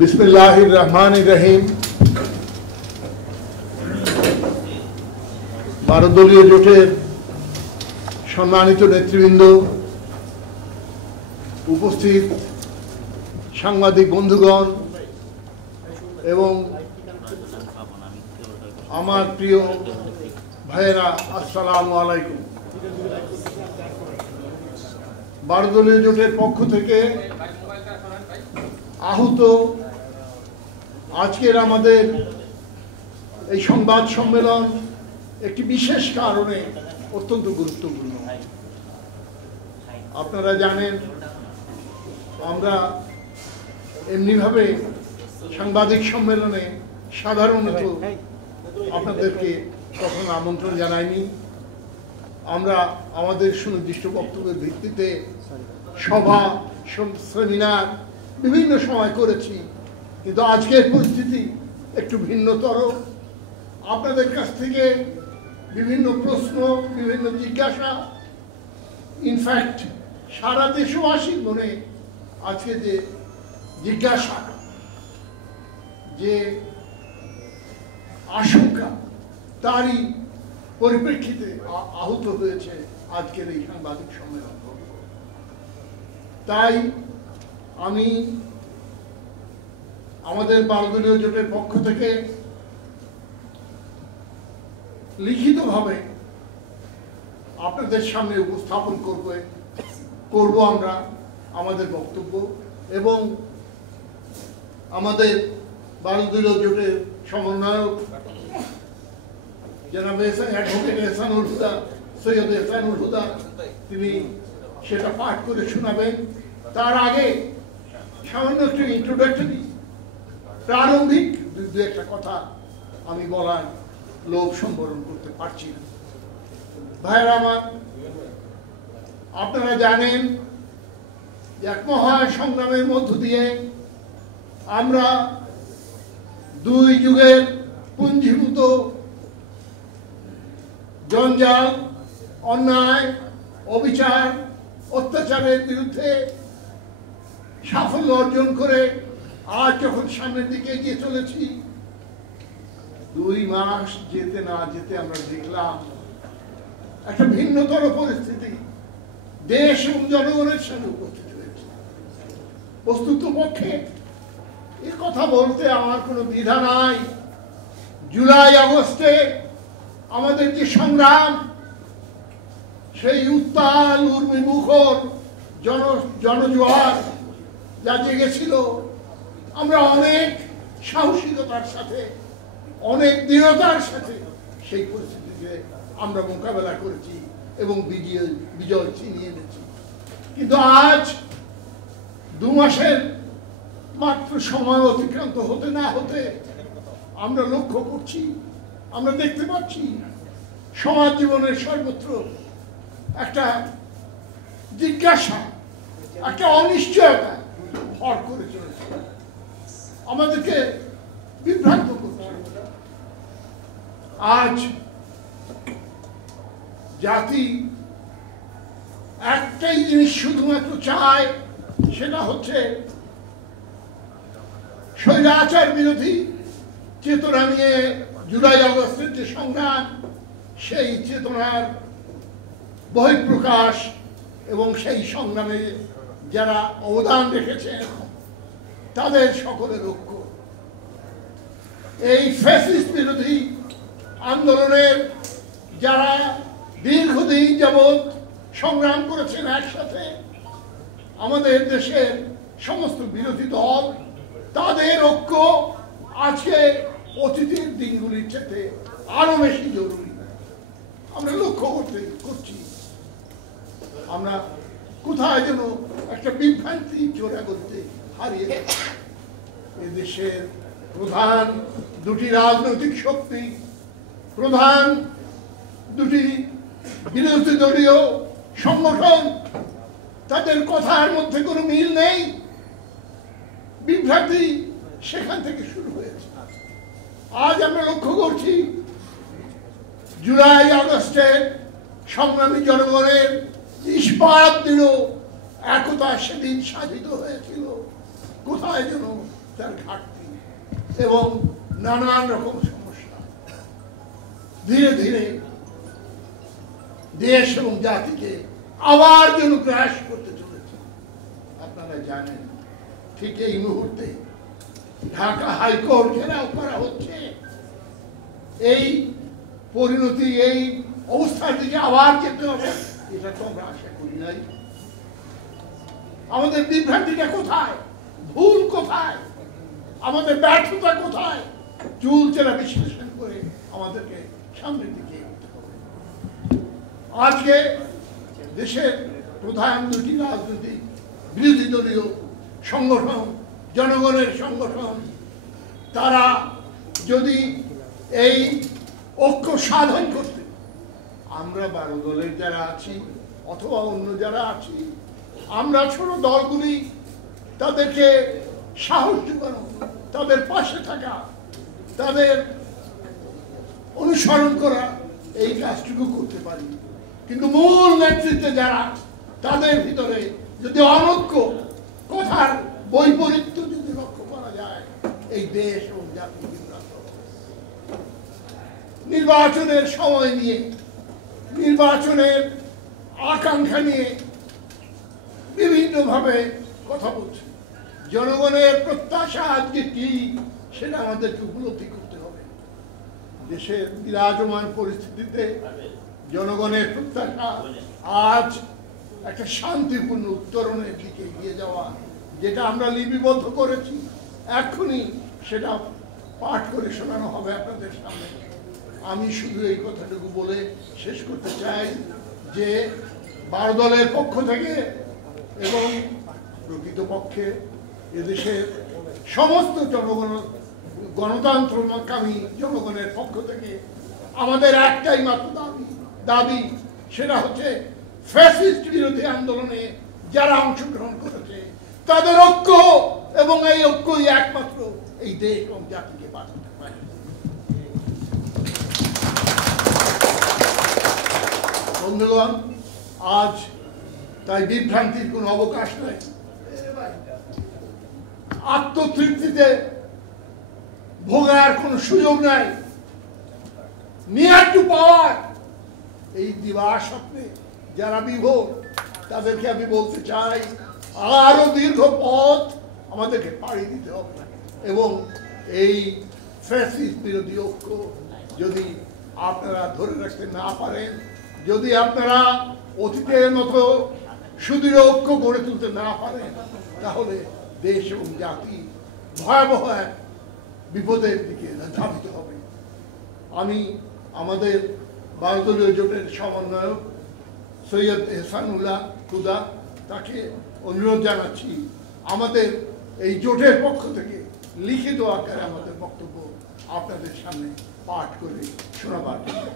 বিসমিল্লাহির রহমানির রহিম। 12 দলীয় জোটের সম্মানিত নেতৃবৃন্দ, উপস্থিত সাংবাদিক বন্ধুগণ এবং আমার প্রিয় ভাইয়েরা, আসসালামু আলাইকুম। 12 দলীয় জোটের পক্ষ থেকে আহত আজকের আমাদের এই সংবাদ সম্মেলন একটি বিশেষ কারণে অত্যন্ত গুরুত্বপূর্ণ। আপনারা জানেন, আমরা এমনিভাবে সাংবাদিক সম্মেলনে সাধারণত আপনাদেরকে কখনো আমন্ত্রণ জানাইনি। আমরা আমাদের সুনির্দিষ্ট বক্তব্যের ভিত্তিতে সভা, সেমিনার বিভিন্ন সময় করেছি, কিন্তু আজকের পরিস্থিতি একটু ভিন্নতর। আপনাদের কাছ থেকে বিভিন্ন প্রশ্ন, বিভিন্ন জিজ্ঞাসা, ইনফ্যাক্ট সারা দেশবাসীর মনে আজকে যে জিজ্ঞাসা, যে আশঙ্কা, তারই পরিপ্রেক্ষিতে আহত হয়েছে আজকের এই সাংবাদিক সম্মেলন। তাই আমি আমাদের 12 দলীয় জোটের পক্ষ থেকে লিখিতভাবে আপনাদের সামনে উপস্থাপন করব আমরা আমাদের বক্তব্য, এবং আমাদের 12 দলীয় জোটের সমন্বয়ক জনাব অ্যাডভোকেট এহসানুল হুদা, সৈয়দ এহসানুল হুদা, তিনি সেটা পাঠ করে শোনাবেন। তার আগে সামান্য একটু ইন্ট্রোডাক্টরি, প্রারম্ভিক দু একটা কথা আমি বলার লোভ সম্বরণ করতে পারছি না। ভাইয়েরা আমার, আপনারা জানেন যে এক মহা সংগ্রামের মধ্য দিয়ে আমরা 2 যুগের পুঞ্জীভূত জঞ্জাল, অন্যায়, অবিচার, অত্যাচারের বিরুদ্ধে সাফল্য অর্জন করে আজ যখন সামনের দিকে এগিয়ে চলেছি, 2 মাস যেতে না যেতে আমরা দেখলাম একটা ভিন্নতর পরিস্থিতি দেশ এবং জনগণের সামনে উপস্থিত হয়েছে। বস্তুত পক্ষে এ কথা বলতে আমার কোনো দ্বিধা নাই। জুলাই আগস্টে আমাদের যে সংগ্রাম, সেই উত্তাল উর্মিমুখর জনজোয়ার যা জেগেছিল, আমরা অনেক সাহসিকতার সাথে, অনেক দৃঢ়তার সাথে সেই পরিস্থিতিকে আমরা মোকাবেলা করেছি এবং বিজয় ছিনিয়ে এনেছি। কিন্তু আজ 2 মাসের মাত্র সময় অতিক্রান্ত হতে না হতে আমরা লক্ষ্য করছি, আমরা দেখতে পাচ্ছি সমাজ জীবনের সর্বত্র একটা জিজ্ঞাসা, একটা অনিশ্চয়তা ভর করে চলেছে, আমাদেরকে বিভ্রান্ত করছে। আজ জাতি একটাই জিনিস শুধুমাত্র চায়, সেটা হচ্ছে স্বৈরাচার বিরোধী চেতনা নিয়ে জুলাই আগস্টের যে সংগ্রাম, সেই চেতনার বহিঃপ্রকাশ এবং সেই সংগ্রামে যারা অবদান রেখেছেন তাদের সকলের ঐক্য। এই ফ্যাসিস্ট বিরোধী আন্দোলনের যারা দীর্ঘদিন যাবৎ সংগ্রাম করেছেন একসাথে, আমাদের দেশের সমস্ত বিরোধী দল, তাদের ঐক্য আজকে অতীতের দিনগুলির সাথে আরো বেশি জরুরি। আমরা লক্ষ্য করছি আমরা কোথায় যেন একটা বিভ্রান্তি চোরা করতে হারিয়ে গেছে। এদেশের প্রধান 2টি রাজনৈতিক শক্তি, প্রধান 2টি বিরোধী দলীয় সংগঠন, তাদের কথার মধ্যে কোনো মিল নেই। বিভ্রান্তি সেখান থেকে শুরু হয়েছে। আজ আমরা লক্ষ্য করছি জুলাই আগস্টের সংগ্রামী জনগণের ইস্পাত দৃঢ় একতা সেদিন সাধিত হয়েছিল, কোথায় যেন তার ঘাটতি এবং নানান রকম সমস্যা ধীরে ধীরে দেশ এবং জাতিকে আবার যেন গ্রাস করতে চলেছে। আপনারা জানেন ঠিক এই মুহূর্তে ঢাকা হাইকোর্ট ঘেরাও করা হচ্ছে। এই পরিণতি, এই অবস্থার দিকে আবার যেতে হবে, এটা তো আমরা আশা করি নাই। আমাদের বিভ্রান্তিটা কোথায়, ভুল কোথায়, আমাদের ব্যর্থতা কোথায়, চুলচেরা বিশ্লেষণ করে আমাদেরকে সামনের দিকে এগোতে হবে। আজকে দেশের প্রধান দুটি রাজনৈতিক বিরোধী দলীয় সংগঠন, জনগণের সংগঠন, তারা যদি এই ঐক্য সাধন করতে, আমরা 12 দলের যারা আছি অথবা অন্য যারা আছি, আমরা ছোট দলগুলি তাদেরকে সাহস যোগানো, তাদের পাশে থাকা, তাদের অনুসরণ করা, এই কাজটুকু করতে পারি। কিন্তু মূল নেতৃত্বে যারা, তাদের ভিতরে যদি অনৈক্য, কথার বৈপরীত্য যদি লক্ষ্য করা যায়, এই দেশ এবং জাতি বিভ্রান্ত হবে। নির্বাচনের সময় নিয়ে, নির্বাচনের আকাঙ্ক্ষা নিয়ে বিভিন্নভাবে কথা বলছে। জনগণের প্রত্যাশা আজকে কি, সেটা আমাদেরকে উপলব্ধি করতে হবে। দেশের বিরাজমান পরিস্থিতিতে জনগণের প্রত্যাশা আজ একটা শান্তিপূর্ণ উত্তরণের দিকে এগিয়ে যাওয়া, যেটা আমরা লিপিবদ্ধ করেছি, এখনই সেটা পাঠ করে শোনানো হবে আপনাদের সামনে। আমি শুধু এই কথাটুকু বলে শেষ করতে চাই যে 12 দলের পক্ষ থেকে এবং প্রকৃতপক্ষে এদেশের সমস্ত জনগণ, গণতন্ত্রকামী জনগণের পক্ষ থেকে আমাদের একটাই মাত্র দাবি, সেটা হচ্ছে ফ্যাসিস্ট বিরোধী আন্দোলনে যারা অংশগ্রহণ করেছে তাদের ঐক্য, এবং এই ঐক্যই একমাত্র এই দেশ এবং জাতিকে বাঁচাতে পারে। বন্ধুগণ, আজ তাই বিভ্রান্তির কোনো অবকাশ নাই, আত্মতৃপ্তিতে ভোগার কোনো সুযোগ নাই, নিয়ার টু পাওয়ার, এই দিবা স্বপ্নে যারা বিভোর, তাদেরকে আমি বলতে চাই আরো দীর্ঘ পথ আমাদেরকে পাড়ি দিতে হবে। এবং এই ফ্যাসিস্ট বিরোধী ঐক্য যদি আপনারা ধরে রাখতে না পারেন, যদি আপনারা অতীতের মতো সুদৃঢ় ঐক্য গড়ে তুলতে না পারেন, তাহলে দেশ এবং জাতি ভয়াবহ এক বিপদের দিকে ধাবিত হবে। আমি আমাদের 12 দলীয় জোটের সমন্বয়ক সৈয়দ এহসানুল্লাহ খুদা, তাকে অনুরোধ জানাচ্ছি আমাদের এই জোটের পক্ষ থেকে লিখিত আকারে আমাদের বক্তব্য আপনাদের সামনে পাঠ করে শোনাবার জন্য।